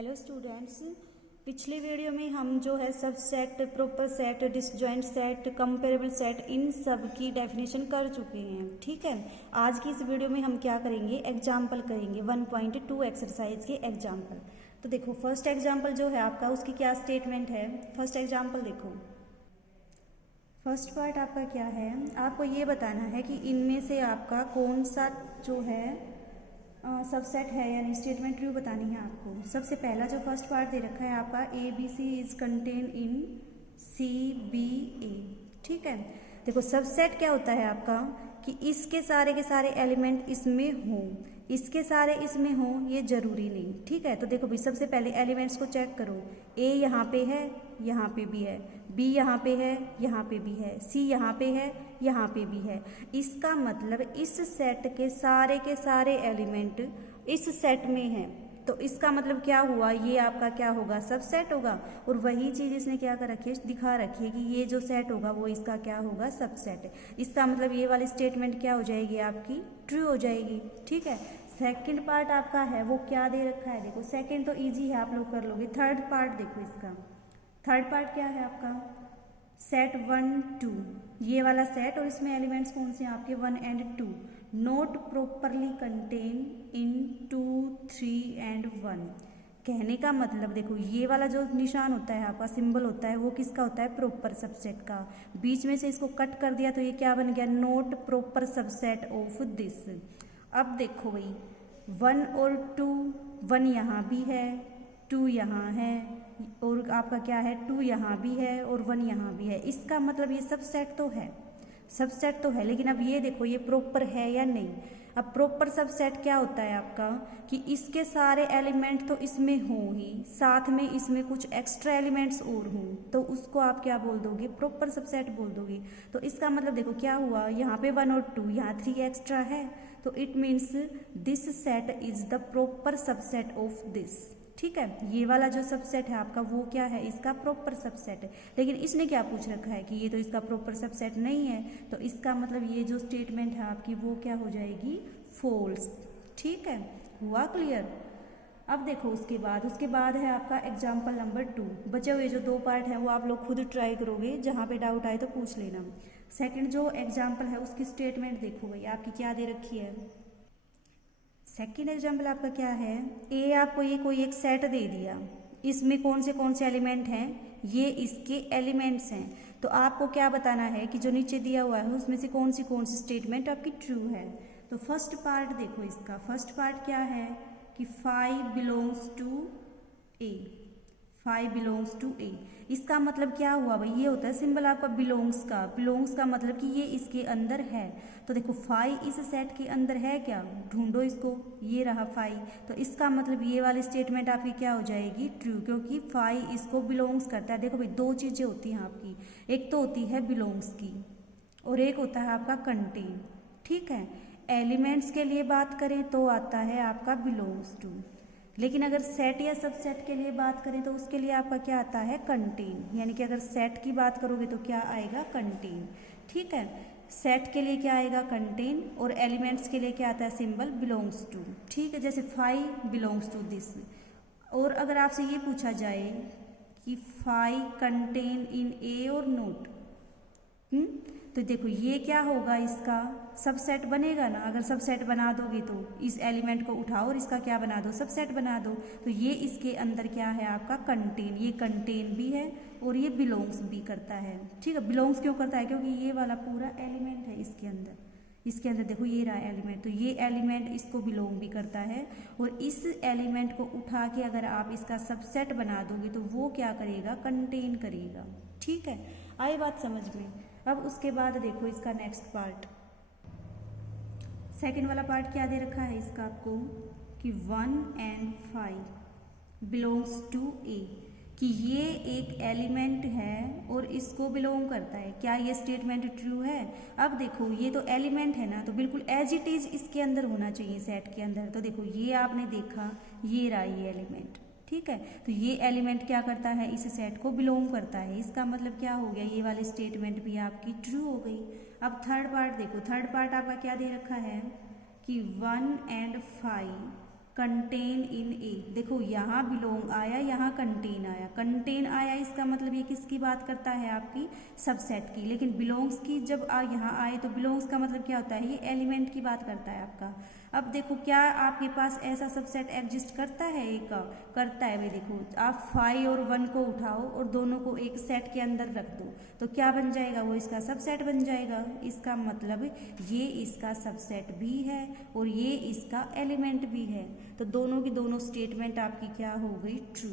Hello students, पिछले video में हम जो है सब set, proper set, disjoint set, comparable set, इन सब की डेफिनेशन कर चुके हैं। ठीक है, आज की इस वीडियो में हम क्या करेंगे, एग्जाम्पल करेंगे 1.2 एक्सरसाइज के एग्जाम्पल। तो देखो फर्स्ट एग्जाम्पल जो है आपका, उसकी क्या स्टेटमेंट है। फर्स्ट एग्जाम्पल देखो, फर्स्ट पार्ट आपका क्या है, आपको ये बताना है कि इनमें से आपका कौन सा जो है सबसेट है, यानी स्टेटमेंट ट्रू बतानी है आपको। सबसे पहला जो फर्स्ट पार्ट दे रखा है आपका, A B C is contain in C B A. ठीक है, देखो सबसेट क्या होता है आपका कि इसके सारे के सारे एलिमेंट इसमें हों, इसके सारे इसमें हों ये जरूरी नहीं। ठीक है, तो देखो भाई सबसे पहले एलिमेंट्स को चेक करो। ए यहाँ पे है, यहाँ पे भी है, बी यहाँ पे है, यहाँ पे भी है, सी यहाँ पे है, यहाँ पे भी है। इसका मतलब इस सेट के सारे एलिमेंट इस सेट में हैं। तो इसका मतलब क्या हुआ, ये आपका क्या होगा, सबसेट होगा। और वही चीज इसने क्या कर रखी है, दिखा रखी है कि ये जो सेट होगा वो इसका क्या होगा, सबसेट। इसका मतलब ये वाली स्टेटमेंट क्या हो जाएगी आपकी, ट्रू हो जाएगी। ठीक है, सेकंड पार्ट आपका है वो क्या दे रखा है, देखो सेकंड तो इजी है, आप लोग कर लोगे। थर्ड पार्ट देखो, इसका थर्ड पार्ट क्या है आपका, सेट 1 2, ये वाला सेट, और इसमें एलिमेंट्स कौन से हैं आपके 1 and 2, not properly contain in 2 3 and 1। कहने का मतलब देखो ये वाला जो निशान होता है आपका, सिंबल होता है, वो किसका होता है, प्रॉपर सबसेट का। बीच में से इसको कट कर दिया तो ये क्या बन गया, not proper subset of this. अब देखो भाई 1 और 2, 1 यहाँ भी है, 2 यहाँ है, और आपका क्या है 2 यहाँ भी है और 1 यहाँ भी है। इसका मतलब ये सब सेट तो है, सब सेट तो है। लेकिन अब ये देखो ये प्रॉपर है या नहीं। अब प्रॉपर सब सेट क्या होता है आपका कि इसके सारे एलिमेंट तो इसमें हों ही, साथ में इसमें कुछ एक्स्ट्रा एलिमेंट्स और हों, तो उसको आप क्या बोल दोगे, प्रॉपर सब सेट बोल दोगे। तो इसका मतलब देखो क्या हुआ, यहाँ पे 1 और 2, यहाँ 3 एक्स्ट्रा है, तो it means this set is the proper subset of this. ठीक है, ये वाला जो सबसेट है आपका वो क्या है, इसका प्रॉपर सबसेट है। लेकिन इसने क्या पूछ रखा है कि ये तो इसका प्रॉपर सबसेट नहीं है, तो इसका मतलब ये जो स्टेटमेंट है आपकी वो क्या हो जाएगी, फॉल्स। ठीक है, हुआ क्लियर। अब देखो उसके बाद है आपका एग्जाम्पल नंबर 2। बचे हुए जो 2 पार्ट है वो आप लोग खुद ट्राई करोगे, जहाँ पे डाउट आए तो पूछ लेना। सेकेंड जो एग्जाम्पल है उसकी स्टेटमेंट देखो भाई आपकी क्या दे रखी है। सेकेंड एग्जाम्पल आपका क्या है, ए आपको ये कोई एक सेट दे दिया, इसमें कौन से एलिमेंट हैं, ये इसके एलिमेंट्स हैं। तो आपको क्या बताना है कि जो नीचे दिया हुआ है उसमें से कौन सी स्टेटमेंट आपकी ट्रू है। तो फर्स्ट पार्ट देखो, इसका फर्स्ट पार्ट क्या है कि 5 belongs to A, 5 belongs to A. इसका मतलब क्या हुआ भाई, ये होता है सिंबल आपका बिलोंग्स का। बिलोंग्स का मतलब कि ये इसके अंदर है। तो देखो 5 इस सेट के अंदर है क्या, ढूंढो इसको, ये रहा 5। तो इसका मतलब ये वाली स्टेटमेंट आपकी क्या हो जाएगी, ट्रू, क्योंकि 5 इसको बिलोंग्स करता है। देखो भाई 2 चीजें होती हैं आपकी, एक तो होती है बिलोंग्स की और एक होता है आपका कंटेन। ठीक है, एलिमेंट्स के लिए बात करें तो आता है आपका बिलोंग्स टू, लेकिन अगर सेट या सबसेट के लिए बात करें तो उसके लिए आपका क्या आता है, कंटेन। यानी कि अगर सेट की बात करोगे तो क्या आएगा, कंटेन। ठीक है, सेट के लिए क्या आएगा, कंटेन, और एलिमेंट्स के लिए क्या आता है, सिंबल बिलोंग्स टू। ठीक है, जैसे 5 बिलोंग्स टू दिस। और अगर आपसे ये पूछा जाए कि 5 कंटेन इन ए और नोट, तो देखो ये क्या होगा, इसका सबसेट बनेगा ना। अगर सबसेट बना दोगे तो इस एलिमेंट को उठाओ और इसका क्या बना दो, सबसेट बना दो। तो ये इसके अंदर क्या है आपका, कंटेन। ये कंटेन भी है और ये बिलोंग्स भी करता है। ठीक है, बिलोंग्स क्यों करता है, क्योंकि ये वाला पूरा एलिमेंट है इसके अंदर। इसके अंदर देखो ये रहा एलिमेंट, तो ये एलिमेंट इसको बिलोंग भी करता है। और इस एलिमेंट को उठा के अगर आप इसका सबसेट बना दोगे तो वो क्या करेगा, कंटेन करेगा। ठीक है, आई बात समझ में। अब उसके बाद देखो इसका नेक्स्ट पार्ट, सेकंड वाला पार्ट क्या दे रखा है इसका आपको कि 1 एंड 5 बिलोंग्स टू ए, कि ये एक एलिमेंट है और इसको बिलोंग करता है। क्या ये स्टेटमेंट ट्रू है। अब देखो ये तो एलिमेंट है ना, तो बिल्कुल एज इट इज इसके अंदर होना चाहिए, सेट के अंदर। तो देखो ये आपने देखा, ये रहा ये एलिमेंट। ठीक है, तो ये एलिमेंट क्या करता है, इस सेट को बिलोंग करता है। इसका मतलब क्या हो गया, ये वाली स्टेटमेंट भी आपकी ट्रू हो गई। अब थर्ड पार्ट देखो, थर्ड पार्ट आपका क्या दे रखा है कि 1 एंड 5 कंटेन इन ए। देखो यहाँ बिलोंग आया, यहाँ कंटेन आया, कंटेन आया, इसका मतलब ये किसकी बात करता है, आपकी सबसेट की। लेकिन बिलोंग्स की जब यहाँ आए तो बिलोंग्स का मतलब क्या होता है, ये एलिमेंट की बात करता है आपका। अब देखो क्या आपके पास ऐसा सबसेट एग्जिस्ट करता है, एक करता है भाई। देखो आप 5 और 1 को उठाओ और दोनों को एक सेट के अंदर रख दो तो क्या बन जाएगा, वो इसका सबसेट बन जाएगा। इसका मतलब ये इसका सबसेट भी है और ये इसका एलिमेंट भी है। तो दोनों की दोनों स्टेटमेंट आपकी क्या हो गई, ट्रू।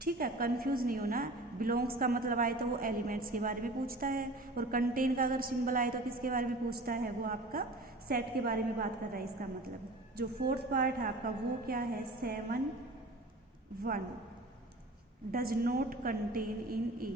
ठीक है, कंफ्यूज नहीं होना। बिलोंग्स का मतलब आए तो वो एलिमेंट्स के बारे में पूछता है, और कंटेन का अगर सिंबल आए तो किसके बारे में पूछता है, वो आपका सेट के बारे में बात कर रहा है। इसका मतलब जो फोर्थ पार्ट है आपका वो क्या है, 7 1 डज नॉट कंटेन इन ए।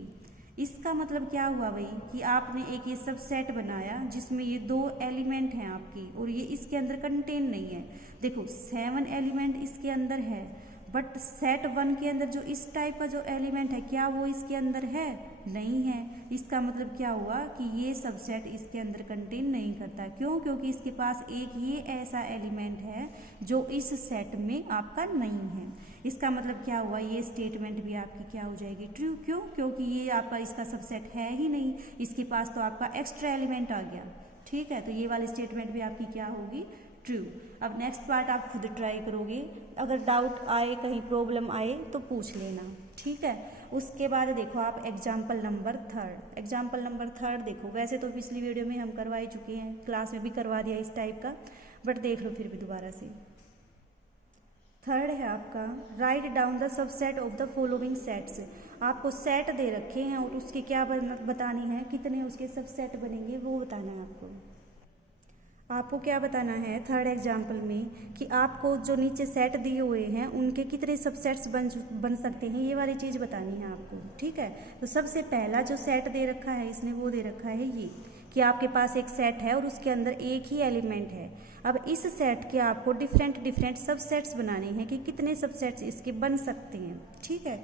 इसका मतलब क्या हुआ भाई कि आपने एक ये सब सेट बनाया जिसमें ये 2 एलिमेंट हैं आपकी, और ये इसके अंदर कंटेन नहीं है। देखो 7 एलिमेंट इसके अंदर है, बट सेट 1 के अंदर जो इस टाइप का जो एलिमेंट है, क्या वो इसके अंदर है, नहीं है। इसका मतलब क्या हुआ कि ये सबसेट इसके अंदर कंटेन नहीं करता। क्यों, क्योंकि इसके पास एक ये ऐसा एलिमेंट है जो इस सेट में आपका नहीं है। इसका मतलब क्या हुआ, ये स्टेटमेंट भी आपकी क्या हो जाएगी, ट्रू। क्यों, क्योंकि ये आपका इसका सबसेट है ही नहीं, इसके पास तो आपका एक्स्ट्रा एलिमेंट आ गया। ठीक है, तो ये वाली स्टेटमेंट भी आपकी क्या होगी, ट्रू। अब नेक्स्ट पार्ट आप खुद ट्राई करोगे, अगर डाउट आए, कहीं प्रॉब्लम आए तो पूछ लेना। ठीक है, उसके बाद देखो आप एग्जाम्पल नंबर 3। एग्जाम्पल नंबर 3 देखो, वैसे तो पिछली वीडियो में हम करवा ही चुके हैं, क्लास में भी करवा दिया इस टाइप का, बट देख लो फिर भी दोबारा से। 3 है आपका, write down the subset of the following sets. आपको सेट दे रखे हैं और उसके क्या बतानी है, कितने उसके सबसेट बनेंगे वो बताना है आपको। आपको क्या बताना है 3rd एग्जाम्पल में कि आपको जो नीचे सेट दिए हुए हैं उनके कितने सबसेट्स बन सकते हैं, ये वाली चीज़ बतानी है आपको। ठीक है, तो सबसे पहला जो सेट दे रखा है इसने, वो दे रखा है ये कि आपके पास एक सेट है और उसके अंदर एक ही एलिमेंट है। अब इस सेट के आपको डिफरेंट सबसेट्स बनाने हैं कि कितने सबसेट्स इसके बन सकते हैं। ठीक है,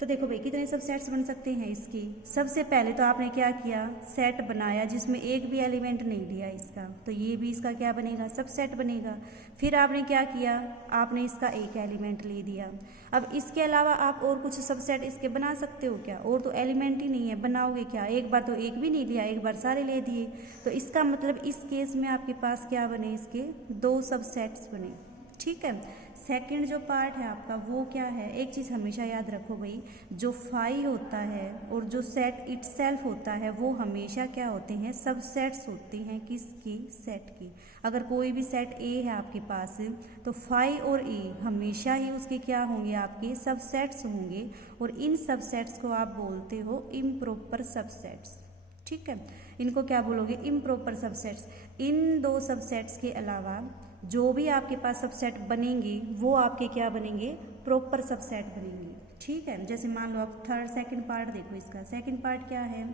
तो देखो भाई कितने सबसेट्स बन सकते हैं इसकी। सबसे पहले तो आपने क्या किया, सेट बनाया जिसमें एक भी एलिमेंट नहीं लिया इसका, तो ये भी इसका क्या बनेगा, सबसेट बनेगा। फिर आपने क्या किया, आपने इसका एक एलिमेंट ले दिया। अब इसके अलावा आप और कुछ सबसेट इसके बना सकते हो क्या, और तो एलिमेंट ही नहीं है, बनाओगे क्या, एक बार तो एक भी नहीं लिया, एक बार सारे ले दिए। तो इसका मतलब इस केस में आपके पास क्या बने, इसके 2 सबसेट्स बने। ठीक है, सेकंड जो पार्ट है आपका वो क्या है, एक चीज़ हमेशा याद रखो भाई, जो 5 होता है और जो सेट इटसेल्फ होता है वो हमेशा क्या होते हैं, सबसेट्स होते हैं किसकी, सेट की। अगर कोई भी सेट ए है आपके पास तो 5 और ए हमेशा ही उसके क्या होंगे, आपके सबसेट्स होंगे, और इन सबसेट्स को आप बोलते हो इम्प्रॉपर सबसेट्स। ठीक है, इनको क्या बोलोगे, इम्प्रॉपर सबसेट्स। इन 2 सबसेट्स के अलावा जो भी आपके पास सबसेट बनेंगे वो आपके क्या बनेंगे, प्रॉपर सबसेट बनेंगे। ठीक है, जैसे मान लो आप सेकंड पार्ट देखो, इसका सेकंड पार्ट क्या है,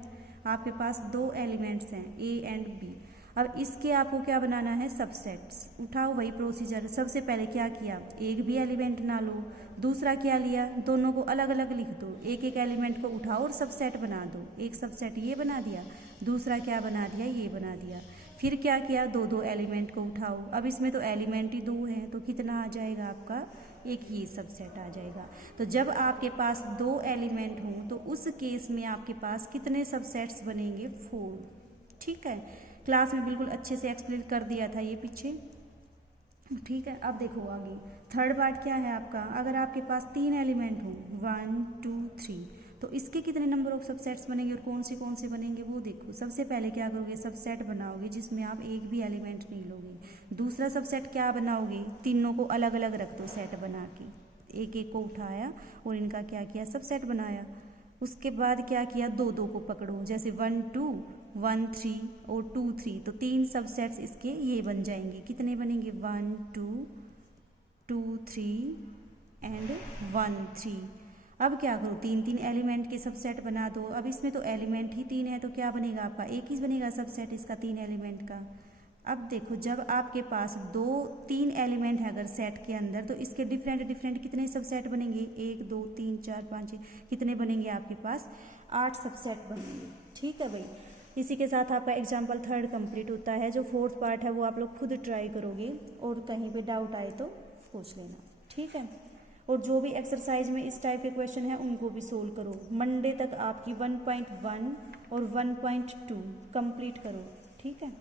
आपके पास 2 एलिमेंट्स हैं ए एंड बी। अब इसके आपको क्या बनाना है, सबसेट्स। उठाओ वही प्रोसीजर, सबसे पहले क्या किया, एक भी एलिमेंट ना लो, दूसरा क्या लिया, दोनों को अलग अलग लिख दो, एक एक एलिमेंट को उठाओ और सबसेट बना दो। एक सबसेट ये बना दिया, दूसरा क्या बना दिया, ये बना दिया। फिर क्या किया, 2 एलिमेंट को उठाओ। अब इसमें तो एलिमेंट ही 2 हैं, तो कितना आ जाएगा आपका, एक ही सबसेट आ जाएगा। तो जब आपके पास 2 एलिमेंट हों तो उस केस में आपके पास कितने सबसेट्स बनेंगे, 4। ठीक है, क्लास में बिल्कुल अच्छे से एक्सप्लेन कर दिया था ये पीछे। ठीक है, अब देखो आगे 3rd पार्ट क्या है आपका, अगर आपके पास 3 एलिमेंट हों 1 2 3 तो इसके कितने नंबर ऑफ सबसेट्स बनेंगे और कौन से बनेंगे वो देखो। सबसे पहले क्या करोगे, सबसेट बनाओगे जिसमें आप एक भी एलिमेंट नहीं लोगे। दूसरा सबसेट क्या बनाओगे, तीनों को अलग अलग रख दो सेट बना के, एक एक को उठाया और इनका क्या किया, सबसेट बनाया। उसके बाद क्या किया, 2 को पकड़ो, जैसे 1 2 1 3 और 2 3, तो 3 सबसेट्स इसके ये बन जाएंगे। कितने बनेंगे, 1 2 2 3 एंड 1 3। अब क्या करो, 3 एलिमेंट के सबसेट बना दो। अब इसमें तो एलिमेंट ही 3 है, तो क्या बनेगा आपका, एक ही बनेगा सबसेट इसका 3 एलिमेंट का। अब देखो जब आपके पास 3 एलिमेंट है अगर सेट के अंदर, तो इसके डिफरेंट कितने सबसेट बनेंगे, 1 2 3 4 5 6, कितने बनेंगे आपके पास, 8 सबसेट बनेंगे। ठीक है भाई, इसी के साथ आपका एग्जाम्पल 3rd कंप्लीट होता है। जो 4th पार्ट है वो आप लोग खुद ट्राई करोगे और कहीं पे डाउट आए तो पूछ लेना। ठीक है। और जो भी एक्सरसाइज में इस टाइप के क्वेश्चन है उनको भी सोल्व करो। मंडे तक आपकी 1.1 और 1.2 कंप्लीट करो, ठीक है।